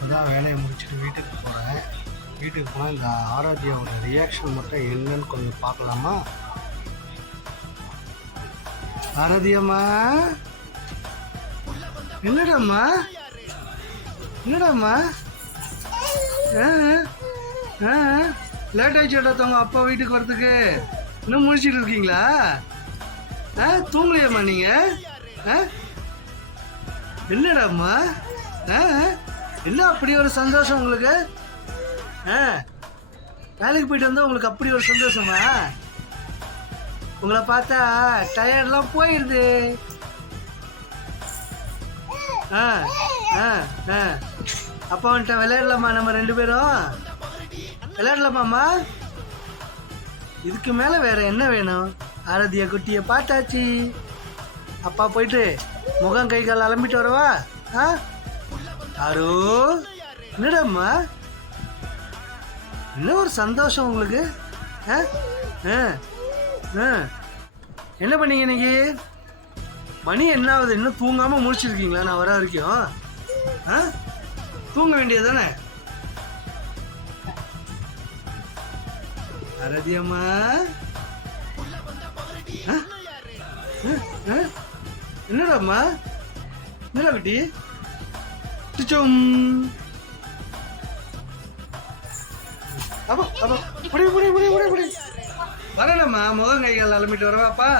இப்போதான் வேலையை முடிச்சுட்டு வீட்டுக்கு போகிறேன். வீட்டுக்கு போனால் இந்த ஆராத்யாவோட ரியாக்ஷன் மட்டும் என்னன்னு கொஞ்சம் பார்க்கலாமா? ஆராத்யம்மா, என்னடாம்மா என்னடாம்மா? லேட் ஆயிடுச்சு தவங்க அப்பா வீட்டுக்கு வரத்துக்கு. இன்னும் முடிச்சுட்டு இருக்கீங்களா? தூங்கலையாம்மா நீங்க? என்னடாம்மா என்ன அப்படி ஒரு சந்தோஷம் உங்களுக்கு? வேலைக்கு போயிட்டு வந்தா உங்களுக்கு அப்படி ஒரு சந்தோஷமா? உங்களை பார்த்தா டயர்ட்லாம் போயிடுது. அப்பா வந்துட்ட, விளையாடலாமா? நம்ம 2 பேரும் விளையாடலாமாம்மா? இதுக்கு மேல வேற என்ன வேணும்? ஆராத்யா குட்டியை பார்த்தாச்சு. அப்பா போயிட்டு முகம் கை கால் அலம்பிட்டு வரவா? ஆரோ, என்னடாம்மா என்ன ஒரு சந்தோஷம் உங்களுக்கு? என்ன பண்ணீங்க இன்னைக்கு? மணி என்ன ஆகுது? இன்னும் தூங்காம முடிச்சிருக்கீங்களா? நான் வர வரைக்கும் தூங்க வேண்டியது தானே? ஆராத்யம்மா, என்னடாம்மா? என்னடா குட்டி? வரணும்மா, முகம் கைகள் அலம்பிட்டு வரவாப்பா.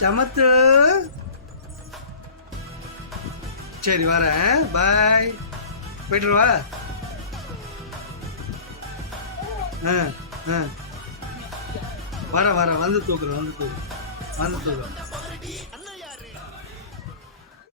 சமத்து, சரி வரேன், பாய். போயிட்டு வா. வர வந்து தூக்குறேன்.